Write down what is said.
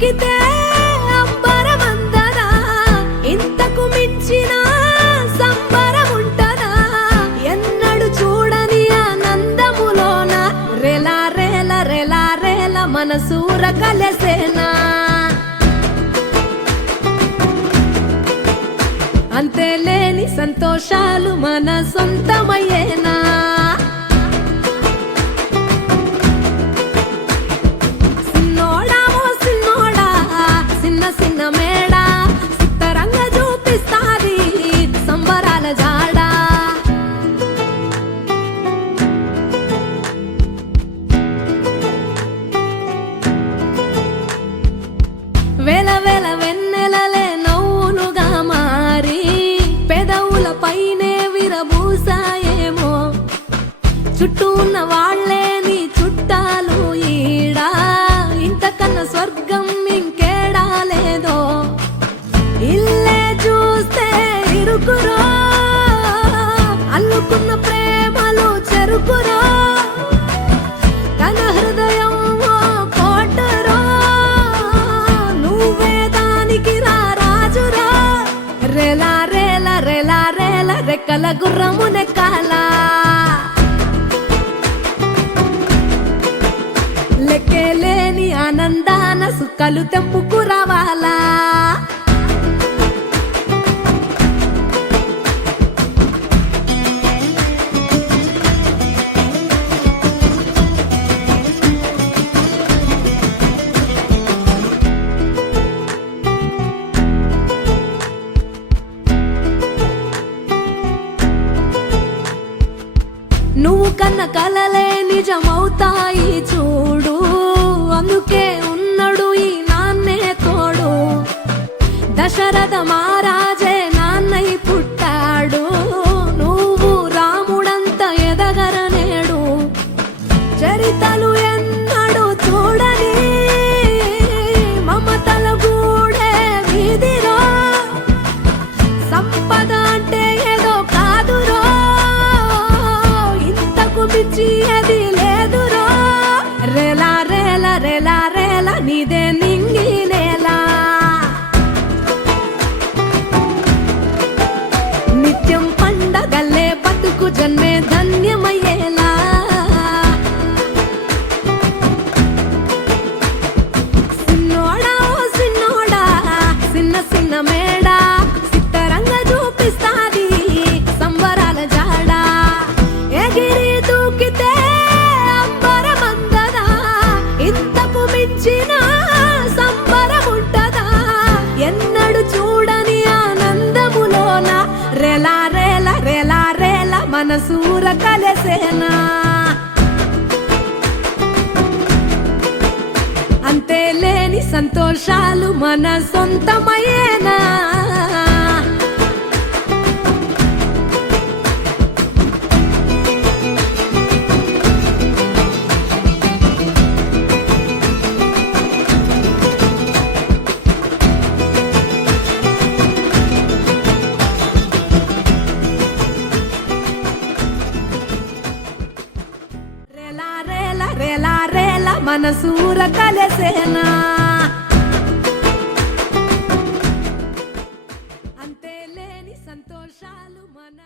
దూకితే అంబరమందదా, ఇంతకు మించిన సంబరముంటదా? ఎన్నడు చూడని ఆనందములోన రెలా రేల రెలా రేల మనసూర కలసేనా. అంతేలేని సంతోషాలు మన సొంతమయ్యేనా. సిన్నోడా ఓ సిన్నోడా, సిన్న సిన్న మేడా, సిత్తరంగా చూపిస్తాది సంబరాల జాడా. వేల వేల వెన్నెలలే నవ్వులుగా మారి పెదవుల పైనే విరబూసాయేమో. చుట్టూ ఉన్న వాళ్లే నీ చుట్టాలు ఈడా, ఇంతకన్నా స్వర్గం ఇంకేడా లేదో. ఇల్లే చూస్తే ఇరుకురో, అల్లుకున్న ప్రేమలు చెరుకురో, తన హృదయం కోటరో, నువ్వే దానికి రాజురా. రేలా రేల రేలా రేల రెక్కల గుర్రము నెక్కాలా, లెక్కేలేని ఆనందాన సుక్కలు తెంపుకు రావాలా. నువ్వు కన్న కలలే నిజమవుతాయి చూడు, అందుకే ఉన్నడు ఈ నాన్నే తోడు. దశరథ మహారాజే నాన్నై పుట్టాడు, నువ్వు రాముడంత ఎదగరనేడు. చరితలు ఎన్నడు చూడని మమతల గూడే వీధిరో, సంపద అంటే ఏదో కాదురో, ఇంతకు మించి అది లేదురో. రేలా రేల రేలా రేల నీదే నింగి నేలా, నిత్యం పండగల్లే బతుకు జన్మే ధన్యమయ్యేలా. సిన్నోడా ఓ సిన్నోడా, సిన్న సిన్న మేడా, సిత్తరంగా చూపిస్తాది సంబరాల జాడా. ఎగిరి దూకితే అంబరమందదా, ఇంతకు మించిన సంబరముంటదా? ఎన్నడు చూడని ఆనందములోన రెలా రేల రెలా రేల మనసూర కలసేనా. అంతేలేని సంతోషాలు మన సొంతమయ్యేనా. రేలా రేల రేలా రేల మనసూర కలసేనా. అంతేలేని సంతోషాలు మన